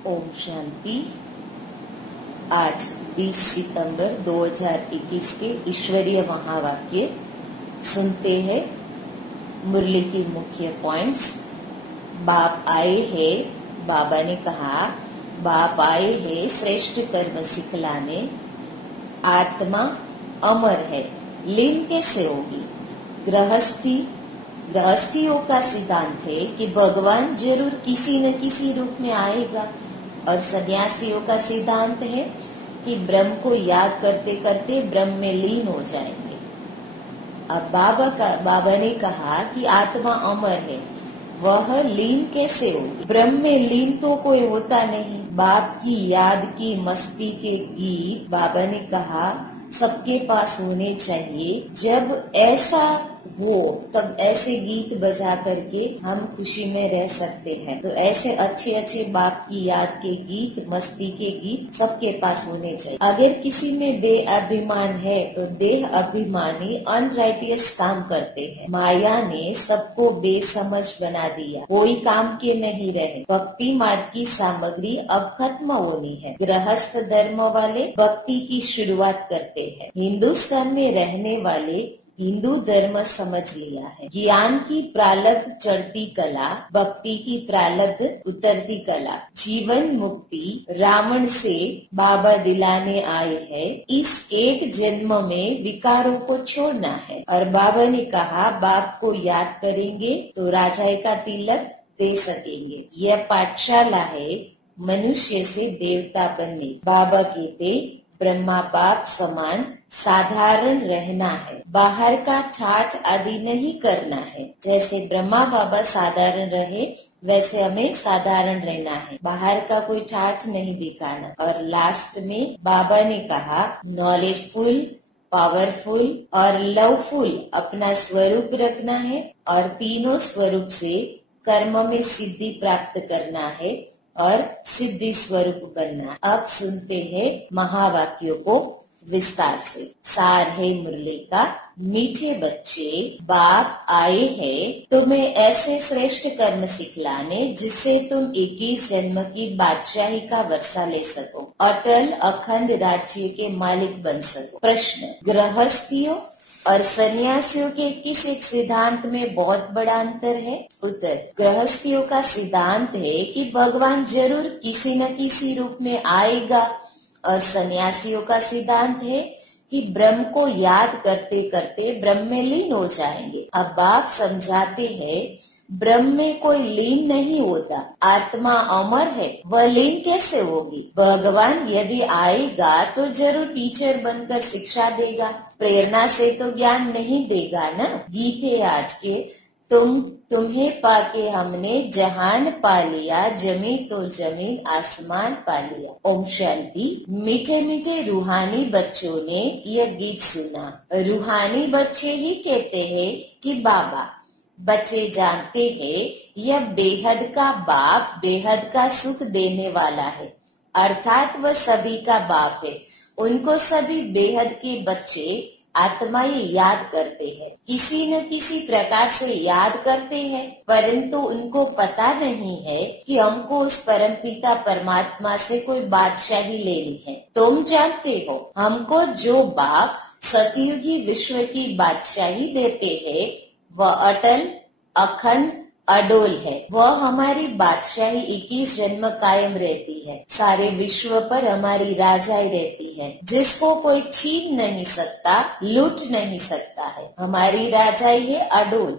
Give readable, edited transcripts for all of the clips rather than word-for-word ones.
ओम शांति। आज 20 सितंबर 2021 के ईश्वरीय महावाक्य सुनते हैं। मुरली की मुख्य पॉइंट्स। बाप आए हैं, बाबा ने कहा बाप आए हैं श्रेष्ठ कर्म सिखलाने। आत्मा अमर है, लीन कैसे होगी? गृहस्थियों का सिद्धांत है कि भगवान जरूर किसी न किसी रूप में आएगा, और सन्यासियों का सिद्धांत है कि ब्रह्म को याद करते करते ब्रह्म में लीन हो जाएंगे। अब बाबा ने कहा कि आत्मा अमर है, वह लीन कैसे होगी? ब्रह्म में लीन तो कोई होता नहीं। बाप की याद की मस्ती के गीत बाबा ने कहा सबके पास होने चाहिए। जब ऐसा हो तब ऐसे गीत बजा करके हम खुशी में रह सकते हैं। तो ऐसे अच्छे अच्छे बाप की याद के गीत, मस्ती के गीत सबके पास होने चाहिए। अगर किसी में देह अभिमान है तो देह अभिमानी अनराइटियस काम करते हैं। माया ने सबको बेसमझ बना दिया, कोई काम के नहीं रहे। भक्ति मार्ग की सामग्री अब खत्म होनी है। गृहस्थ धर्म वाले भक्ति की शुरुआत करते हैं। हिंदुस्तान में रहने वाले हिंदू धर्म समझ लिया है। ज्ञान की प्रालब्ध चढ़ती कला, भक्ति की प्रालब्ध उतरती कला। जीवन मुक्ति रावण से बाबा दिलाने आए हैं। इस एक जन्म में विकारों को छोड़ना है। और बाबा ने कहा बाप को याद करेंगे तो राजाई का तिलक दे सकेंगे। यह पाठशाला है मनुष्य से देवता बनने। बाबा कहते ब्रह्मा बाप समान साधारण रहना है, बाहर का ठाठ आदि नहीं करना है। जैसे ब्रह्मा बाबा साधारण रहे वैसे हमें साधारण रहना है, बाहर का कोई ठाठ नहीं दिखाना। और लास्ट में बाबा ने कहा नॉलेजफुल, पावरफुल और लवफुल अपना स्वरूप रखना है, और तीनों स्वरूप से कर्म में सिद्धि प्राप्त करना है और सिद्धि स्वरूप बनना। अब सुनते हैं महावाक्यों को विस्तार से। सार है मुरली का। मीठे बच्चे, बाप आए हैं तुम्हें ऐसे श्रेष्ठ कर्म सिखलाने जिससे तुम 21 जन्म की बादशाही का वर्षा ले सको, अटल अखंड राज्य के मालिक बन सको। प्रश्न, गृहस्थियों और सन्यासियों के किस एक सिद्धांत में बहुत बड़ा अंतर है? उत्तर, गृहस्थियों का सिद्धांत है कि भगवान जरूर किसी न किसी रूप में आएगा, और सन्यासियों का सिद्धांत है कि ब्रह्म को याद करते करते ब्रह्म में लीन हो जाएंगे। अब बाप समझाते हैं ब्रह्म में कोई लीन नहीं होता, आत्मा अमर है, वह लीन कैसे होगी? भगवान यदि आएगा तो जरूर टीचर बनकर शिक्षा देगा, प्रेरणा से तो ज्ञान नहीं देगा ना। गीत है आज के, तुम्हें पाके हमने जहान पा लिया, जमी तो जमीन आसमान पा लिया। ओम शांति। मीठे मीठे रूहानी बच्चों ने यह गीत सुना। रूहानी बच्चे ही कहते हैं कि बाबा, बच्चे जानते हैं यह बेहद का बाप बेहद का सुख देने वाला है, अर्थात वह सभी का बाप है। उनको सभी बेहद के बच्चे आत्माएं याद करते हैं, किसी न किसी प्रकार से याद करते हैं, परंतु उनको पता नहीं है कि हमको उस परमपिता परमात्मा से कोई बादशाही लेनी है। तुम जानते हो हमको जो बाप सतयुगी विश्व की बादशाही देते हैं वह अटल अखंड अडोल है। वह हमारी बादशाही 21 जन्म कायम रहती है। सारे विश्व पर हमारी राजाई रहती है, जिसको कोई छीन नहीं सकता, लूट नहीं सकता है। हमारी राजाई है अडोल,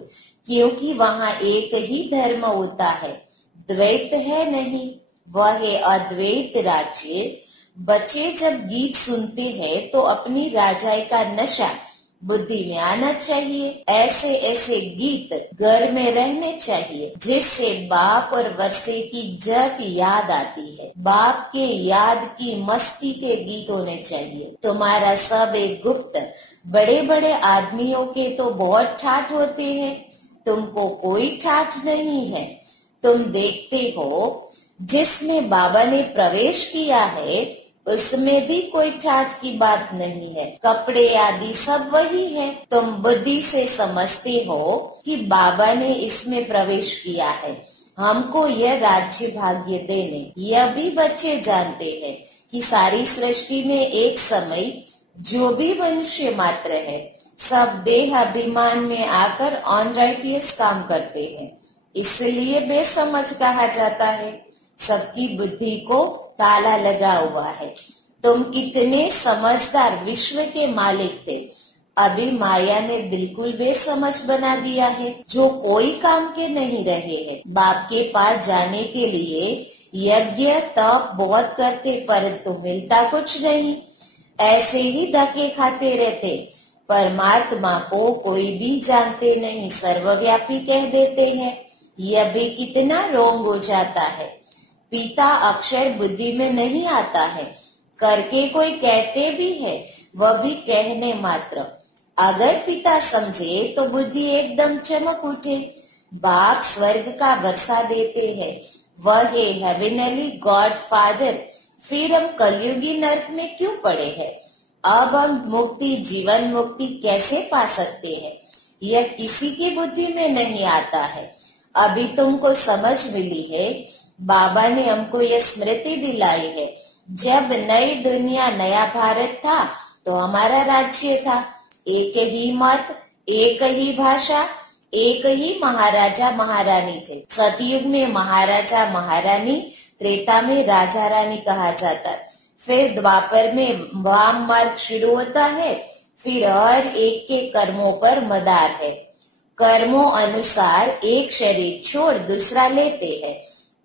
क्योंकि वहाँ एक ही धर्म होता है, द्वैत है नहीं। वह है अद्वैत राज्य। बच्चे जब गीत सुनते हैं तो अपनी राजाई का नशा बुद्धि में आना चाहिए। ऐसे ऐसे गीत घर में रहने चाहिए जिससे बाप और वर्षे की जट याद आती है। बाप के याद की मस्ती के गीत होने चाहिए। तुम्हारा सब एक गुप्त। बड़े बड़े आदमियों के तो बहुत ठाठ होते हैं, तुमको कोई ठाठ नहीं है। तुम देखते हो जिसमें बाबा ने प्रवेश किया है उसमें भी कोई ठाठ की बात नहीं है, कपड़े आदि सब वही है। तुम बुद्धि से समझते हो कि बाबा ने इसमें प्रवेश किया है, हमको यह राज्य भाग्य देने। यह भी बच्चे जानते हैं कि सारी सृष्टि में एक समय जो भी मनुष्य मात्र है सब देह अभिमान में आकर अनराइटियस काम करते हैं, इसलिए बेसमझ कहा जाता है। सबकी बुद्धि को ताला लगा हुआ है। तुम कितने समझदार विश्व के मालिक थे, अभी माया ने बिल्कुल बेसमझ बना दिया है, जो कोई काम के नहीं रहे हैं। बाप के पास जाने के लिए यज्ञ तप बहुत करते, परंतु मिलता कुछ नहीं। ऐसे ही धक्के खाते रहते। परमात्मा को कोई भी जानते नहीं, सर्वव्यापी कह देते हैं। यह भी कितना रोंग हो जाता है। पिता अक्षर बुद्धि में नहीं आता है, करके कोई कहते भी है, वह भी कहने मात्र। अगर पिता समझे तो बुद्धि एकदम चमक उठे। बाप स्वर्ग का वर्षा देते हैं, वह है हेवेनली गॉड फादर। फिर हम कलयुगी नर्क में क्यों पड़े हैं? अब हम मुक्ति, जीवन मुक्ति कैसे पा सकते हैं? यह किसी की बुद्धि में नहीं आता है। अभी तुमको समझ मिली है। बाबा ने हमको यह स्मृति दिलाई है, जब नई दुनिया नया भारत था तो हमारा राज्य था। एक ही मत, एक ही भाषा, एक ही महाराजा महारानी थे। सतयुग में महाराजा महारानी, त्रेता में राजा रानी कहा जाता है। फिर द्वापर में वाम मार्ग शुरू होता है। फिर हर एक के कर्मों पर मदार है। कर्मों अनुसार एक शरीर छोड़ दूसरा लेते हैं।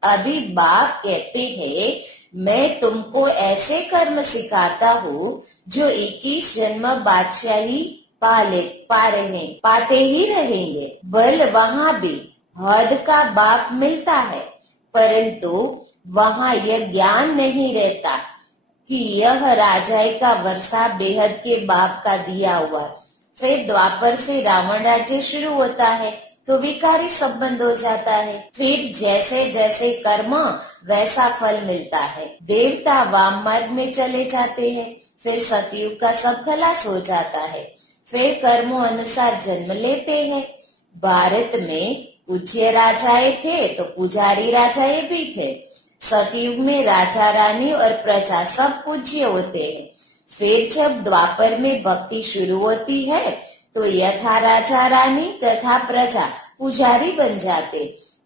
अभी बाप कहते हैं, मैं तुमको ऐसे कर्म सिखाता हूँ जो 21 जन्म बादशाही पाते ही रहेंगे। बल वहाँ भी हद का बाप मिलता है, परंतु वहाँ यह ज्ञान नहीं रहता कि यह राजाई का वर्षा बेहद के बाप का दिया हुआ है। फिर द्वापर से रावण राज्य शुरू होता है तो विकारी संबंध हो जाता है। फिर जैसे जैसे कर्म वैसा फल मिलता है। देवता वाम मार्ग में चले जाते हैं। फिर सतयुग का सब खलास हो जाता है। फिर कर्मों अनुसार जन्म लेते हैं। भारत में पूज्य राजाएं थे तो पुजारी राजाएं भी थे। सतयुग में राजा रानी और प्रजा सब पूज्य होते हैं। फिर जब द्वापर में भक्ति शुरू होती है तो यथा राजा रानी तथा प्रजा पुजारी बन जाते।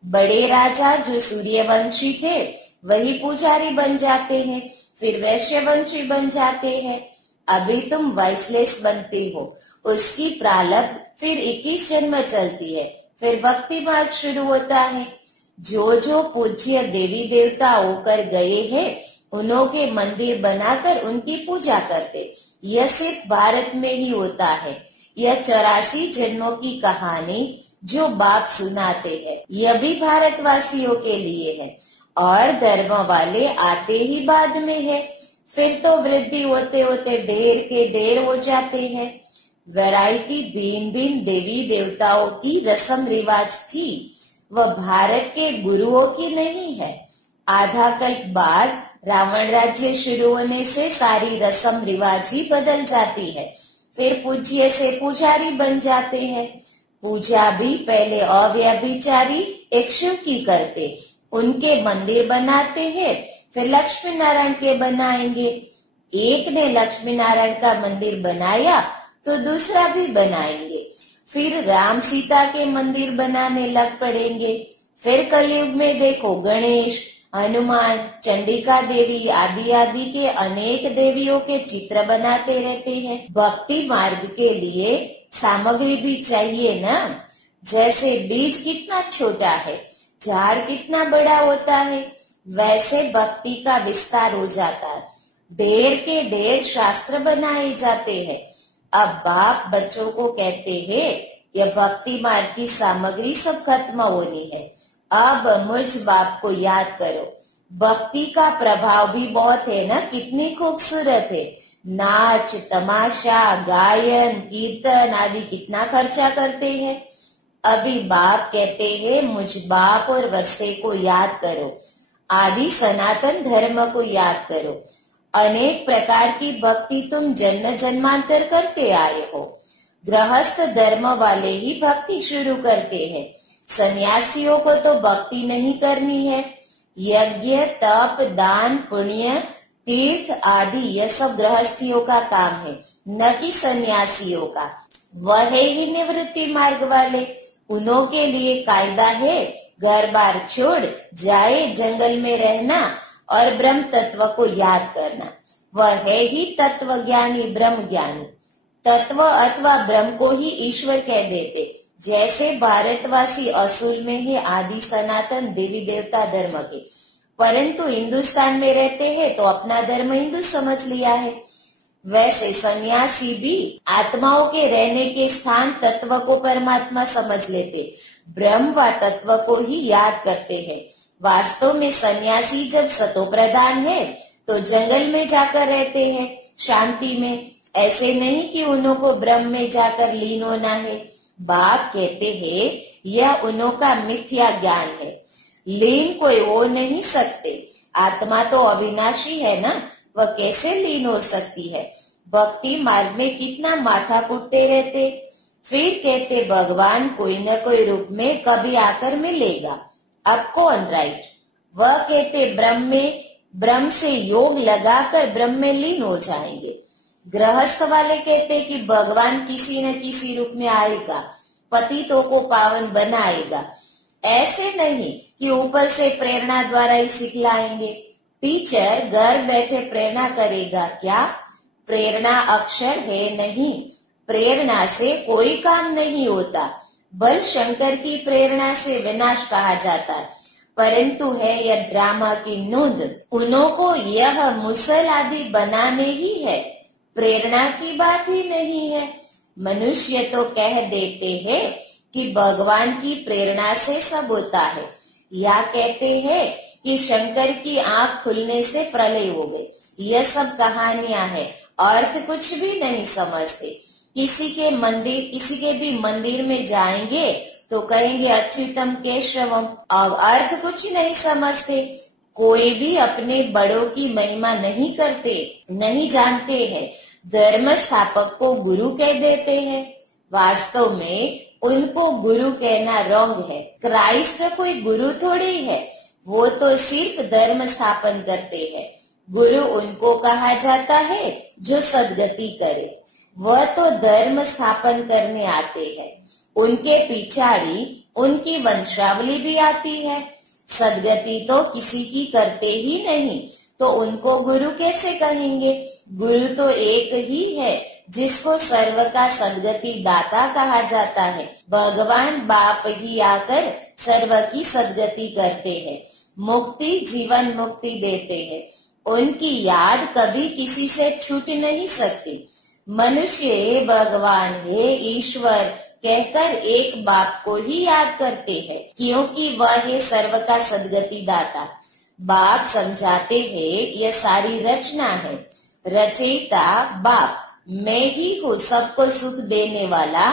बड़े राजा जो सूर्यवंशी थे वही पुजारी बन जाते हैं। फिर वैश्यवंशी बन जाते हैं। अभी तुम वाइसलेस बनते हो, उसकी प्रारब्ध फिर 21 जन्म चलती है। फिर भक्ति मार्ग शुरू होता है। जो जो पूज्य देवी देवता होकर गए हैं उन्हों के मंदिर बनाकर उनकी पूजा करते। यह सिर्फ भारत में ही होता है। यह 84 जन्मों की कहानी जो बाप सुनाते हैं, यह भी भारतवासियों के लिए है और धर्म वाले आते ही बाद में है। फिर तो वृद्धि होते होते ढेर के ढेर हो जाते हैं। वैरायटी भिन्न भिन्न देवी देवताओं की रस्म रिवाज थी, वह भारत के गुरुओं की नहीं है। आधा कल्प बाद रावण राज्य शुरू होने से सारी रस्म रिवाज ही बदल जाती है। फिर पूज्य से पुजारी बन जाते हैं। पूजा भी पहले अव्यभिचारी एक शिव की करते, उनके मंदिर बनाते हैं। फिर लक्ष्मी नारायण के बनाएंगे। एक ने लक्ष्मी नारायण का मंदिर बनाया तो दूसरा भी बनाएंगे। फिर राम सीता के मंदिर बनाने लग पड़ेंगे। फिर कलयुग में देखो गणेश, हनुमान, चंडिका देवी आदि आदि के अनेक देवियों के चित्र बनाते रहते हैं। भक्ति मार्ग के लिए सामग्री भी चाहिए ना। जैसे बीज कितना छोटा है, झाड़ कितना बड़ा होता है, वैसे भक्ति का विस्तार हो जाता है। ढेर के ढेर शास्त्र बनाए जाते हैं। अब बाप बच्चों को कहते हैं, यह भक्ति मार्ग की सामग्री सब खत्म होनी है। अब मुझ बाप को याद करो। भक्ति का प्रभाव भी बहुत है ना, कितनी खूबसूरत है। नाच, तमाशा, गायन, कीर्तन आदि कितना खर्चा करते हैं। अभी बाप कहते हैं, मुझ बाप और वर्षे को याद करो, आदि सनातन धर्म को याद करो। अनेक प्रकार की भक्ति तुम जन्म जन्मांतर करते आए हो। गृहस्थ धर्म वाले ही भक्ति शुरू करते हैं। सन्यासियों को तो भक्ति नहीं करनी है। यज्ञ, तप, दान, पुण्य, तीर्थ आदि यह सब गृहस्थियों का काम है, न कि सन्यासियों का। वह है ही निवृत्ति मार्ग वाले, उन्हों के लिए कायदा है घर बार छोड़ जाए जंगल में रहना और ब्रह्म तत्व को याद करना। वह है ही तत्व ज्ञानी, ब्रह्म ज्ञानी। तत्व अथवा ब्रह्म को ही ईश्वर कह देते। जैसे भारतवासी असूल में है आदि सनातन देवी देवता धर्म के, परंतु हिंदुस्तान में रहते हैं तो अपना धर्म हिंदू समझ लिया है, वैसे सन्यासी भी आत्माओं के रहने के स्थान तत्व को परमात्मा समझ लेते, ब्रह्म व तत्व को ही याद करते हैं। वास्तव में सन्यासी जब सतो प्रधान है तो जंगल में जाकर रहते हैं शांति में, ऐसे नहीं कि उन्हों को ब्रह्म में जाकर लीन होना है। बाप कहते हैं यह उन्हों का मिथ्या ज्ञान है, लीन कोई हो नहीं सकते। आत्मा तो अविनाशी है ना, वह कैसे लीन हो सकती है। भक्ति मार्ग में कितना माथा कुटते रहते, फिर कहते भगवान कोई न कोई रूप में कभी आकर मिलेगा। अब कौन राइट? वह कहते ब्रह्म से योग लगाकर ब्रह्म में लीन हो जाएंगे। गृहस्थ वाले कहते कि भगवान किसी न किसी रूप में आएगा, पतितों को पावन बनाएगा। ऐसे नहीं कि ऊपर से प्रेरणा द्वारा ही सिखलाएंगे। टीचर घर बैठे प्रेरणा करेगा क्या? प्रेरणा अक्षर है नहीं, प्रेरणा से कोई काम नहीं होता। बल शंकर की प्रेरणा से विनाश कहा जाता है, परंतु है यह ड्रामा की नोंद। उन्हों को यह मुसल आदि बनाने ही है, प्रेरणा की बात ही नहीं है। मनुष्य तो कह देते हैं कि भगवान की प्रेरणा से सब होता है, या कहते हैं कि शंकर की आंख खुलने से प्रलय हो गई। यह सब कहानियां हैं, अर्थ कुछ भी नहीं समझते। किसी के भी मंदिर में जाएंगे तो कहेंगे अच्युतम केशवम, अब अर्थ कुछ नहीं समझते। कोई भी अपने बड़ों की महिमा नहीं करते, नहीं जानते हैं। धर्म स्थापक को गुरु कह देते हैं, वास्तव में उनको गुरु कहना रॉन्ग है। क्राइस्ट कोई गुरु थोड़ी है, वो तो सिर्फ धर्म स्थापन करते हैं। गुरु उनको कहा जाता है जो सदगति करे, वह तो धर्म स्थापन करने आते हैं। उनके पिछाड़ी उनकी वंशावली भी आती है। सदगति तो किसी की करते ही नहीं, तो उनको गुरु कैसे कहेंगे? गुरु तो एक ही है जिसको सर्व का सदगति दाता कहा जाता है। भगवान बाप ही आकर सर्व की सदगति करते हैं, मुक्ति जीवन मुक्ति देते हैं। उनकी याद कभी किसी से छूट नहीं सकती। मनुष्य हे भगवान हे ईश्वर कहकर एक बाप को ही याद करते हैं, क्योंकि वह है सर्व का सदगति दाता। बाप समझाते हैं यह सारी रचना है, रचयिता बाप मैं ही हूँ, सबको सुख देने वाला,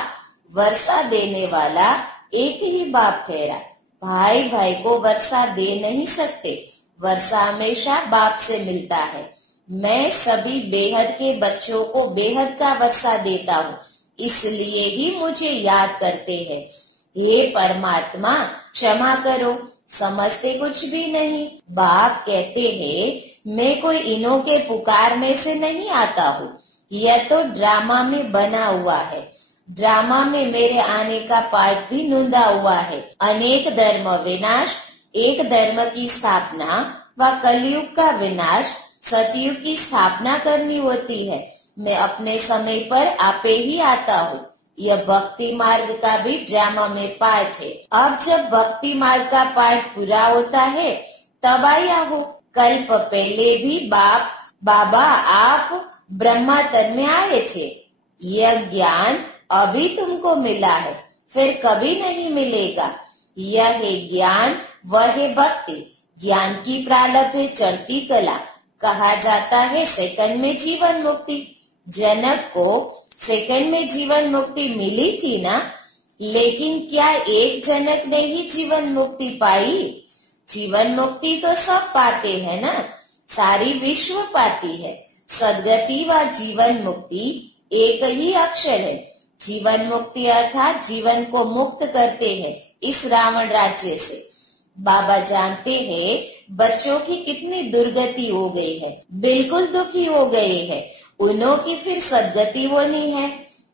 वर्षा देने वाला एक ही बाप ठहरा। भाई भाई को वर्षा दे नहीं सकते, वर्षा हमेशा बाप से मिलता है। मैं सभी बेहद के बच्चों को बेहद का वर्षा देता हूँ, इसलिए ही मुझे याद करते हैं। हे परमात्मा क्षमा करो, समझते कुछ भी नहीं। बाप कहते हैं मैं कोई इन्हों के पुकारने से नहीं आता हूँ, यह तो ड्रामा में बना हुआ है। ड्रामा में मेरे आने का पार्ट भी नूंदा हुआ है। अनेक धर्म विनाश, एक धर्म की स्थापना व कलयुग का विनाश, सतयुग की स्थापना करनी होती है। मैं अपने समय पर आपे ही आता हूँ। यह भक्ति मार्ग का भी ड्रामा में पार्ट है। अब जब भक्ति मार्ग का पार्ट पूरा होता है तब आया हो। कल्प पहले भी बाबा आप ब्रह्मा तन में आए थे। यह ज्ञान अभी तुमको मिला है, फिर कभी नहीं मिलेगा। यह है ज्ञान, वह है भक्ति। ज्ञान की प्रारब्ध है चढ़ती कला। कहा जाता है सेकंड में जीवन मुक्ति। जनक को सेकंड में जीवन मुक्ति मिली थी ना, लेकिन क्या एक जनक ने ही जीवन मुक्ति पाई? जीवन मुक्ति तो सब पाते हैं ना, सारी विश्व पाती है। सदगति व जीवन मुक्ति एक ही अक्षर है। जीवन मुक्ति अर्थात जीवन को मुक्त करते हैं इस रावण राज्य से। बाबा जानते हैं बच्चों की कितनी दुर्गति हो गई है, बिल्कुल दुखी हो गए हैं। उन्हों की फिर सदगति होनी है।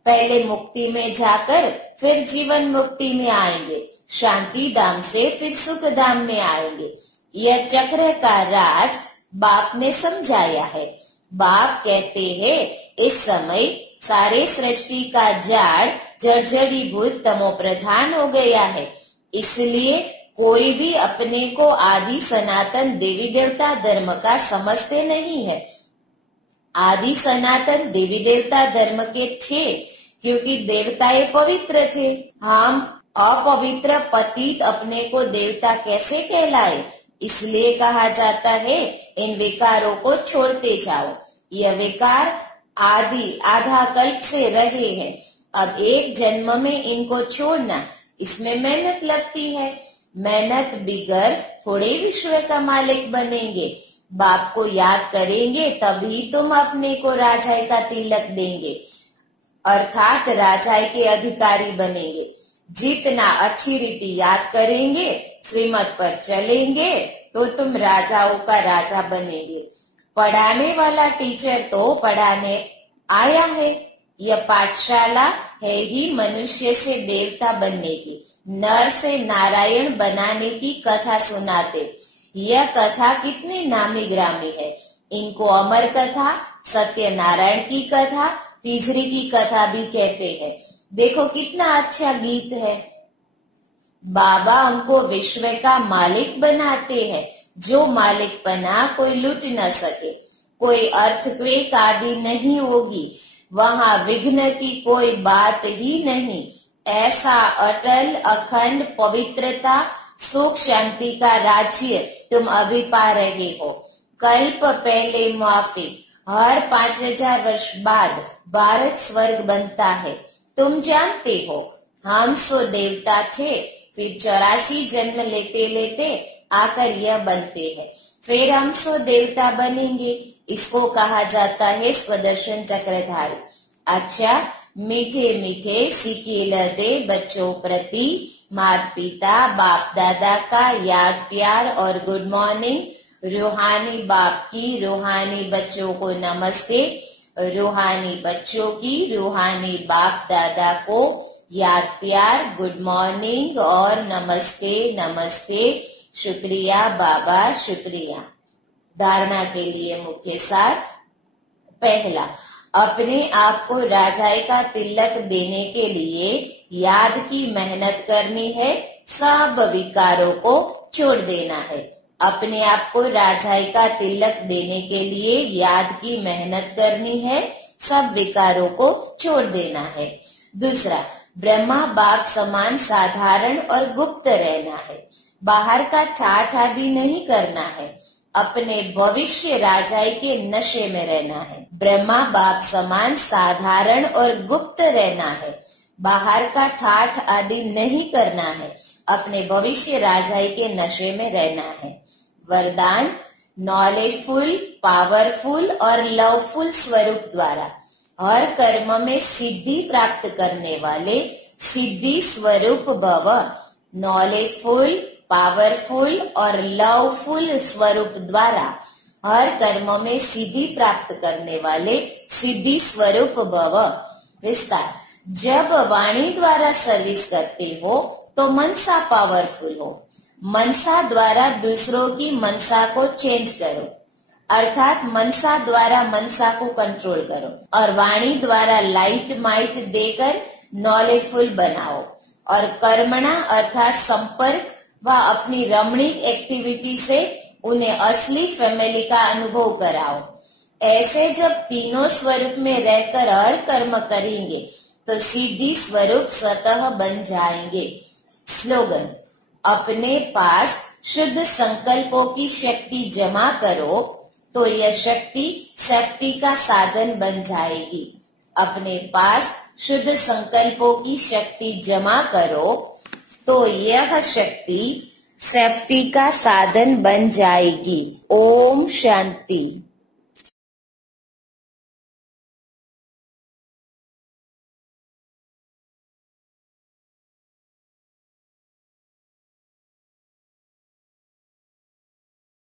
पहले मुक्ति में जाकर फिर जीवन मुक्ति में आएंगे, शांति धाम से फिर सुख धाम में आएंगे। यह चक्र का राज बाप ने समझाया है। बाप कहते हैं इस समय सारे सृष्टि का जाड़ जर्जरीभूत तमो प्रधान हो गया है, इसलिए कोई भी अपने को आदि सनातन देवी देवता धर्म का समझते नहीं है। आदि सनातन देवी देवता धर्म के थे क्योंकि देवताएं पवित्र थे। हम अपवित्र पतित अपने को देवता कैसे कहलाए? इसलिए कहा जाता है इन विकारों को छोड़ते जाओ। यह विकार आदि आधा कल्प से रहे हैं, अब एक जन्म में इनको छोड़ना, इसमें मेहनत लगती है। मेहनत बिगर थोड़े विश्व का मालिक बनेंगे। बाप को याद करेंगे तभी तुम अपने को राजा का तिलक देंगे, अर्थात राजा के अधिकारी बनेंगे। जितना अच्छी रीति याद करेंगे, श्रीमत पर चलेंगे तो तुम राजाओं का राजा बनेंगे। पढ़ाने वाला टीचर तो पढ़ाने आया है। यह पाठशाला है ही मनुष्य से देवता बनने की, नर से नारायण बनाने की कथा सुनाते। यह कथा कितनी नामी ग्रामी है। इनको अमर कथा, सत्यनारायण की कथा, तीजरी की कथा भी कहते हैं। देखो कितना अच्छा गीत है। बाबा हमको विश्व का मालिक बनाते हैं, जो मालिक बना कोई लूट न सके। कोई अर्थक्वेक आदि नहीं होगी, वहाँ विघ्न की कोई बात ही नहीं। ऐसा अटल अखंड पवित्रता सुख शांति का राज्य तुम अभी पा रहे हो। कल्प पहले माफी, हर 5000 वर्ष बाद भारत स्वर्ग बनता है। तुम जानते हो हम सो देवता थे, फिर 84 जन्म लेते लेते आकर यह बनते हैं, फिर हम सो देवता बनेंगे। इसको कहा जाता है स्वदर्शन चक्रधारी। अच्छा, मीठे मीठे सिक्के लदे बच्चों प्रति माता पिता बाप दादा का याद प्यार और गुड मॉर्निंग। रूहानी बाप की रूहानी बच्चों को नमस्ते, रूहानी बच्चों की रूहानी बाप दादा को याद प्यार, गुड मॉर्निंग और नमस्ते नमस्ते। शुक्रिया बाबा, शुक्रिया। धारणा के लिए मुख्य सार। पहला, अपने आप को राजाई का तिलक देने के लिए याद की मेहनत करनी है, सब विकारों को छोड़ देना है। अपने आप को राजाई का तिलक देने के लिए याद की मेहनत करनी है, सब विकारों को छोड़ देना है। दूसरा, ब्रह्मा बाप समान साधारण और गुप्त रहना है, बाहर का ठाठ आदि नहीं करना है। अपने भविष्य राजाई के नशे में रहना है। ब्रह्मा बाप समान साधारण और गुप्त रहना है, बाहर का ठाठ आदि नहीं करना है। अपने भविष्य राजाई के नशे में रहना है। वरदान, नॉलेजफुल, पावरफुल और लवफुल स्वरूप द्वारा हर कर्म में सिद्धि प्राप्त करने वाले सिद्धि स्वरूप भव। नॉलेजफुल, पावरफुल और लवफुल स्वरूप द्वारा हर कर्म में सिद्धि प्राप्त करने वाले सिद्धि स्वरूप भव। विस्तार, जब वाणी द्वारा सर्विस करते हो तो मनसा पावरफुल हो। मनसा द्वारा दूसरों की मनसा को चेंज करो, अर्थात मनसा द्वारा मनसा को कंट्रोल करो, और वाणी द्वारा लाइट माइट देकर नॉलेजफुल बनाओ, और कर्मणा अर्थात संपर्क व अपनी रमणीक एक्टिविटी से उन्हें असली फैमिली का अनुभव कराओ। ऐसे जब तीनों स्वरूप में रहकर हर कर्म करेंगे तो सिद्धि स्वरूप स्वतः बन जाएंगे। स्लोगन, अपने पास शुद्ध संकल्पों की शक्ति जमा करो तो यह शक्ति सेफ्टी का साधन बन जाएगी। अपने पास शुद्ध संकल्पों की शक्ति जमा करो तो यह शक्ति सेफ्टी का साधन बन जाएगी। ओम शांति।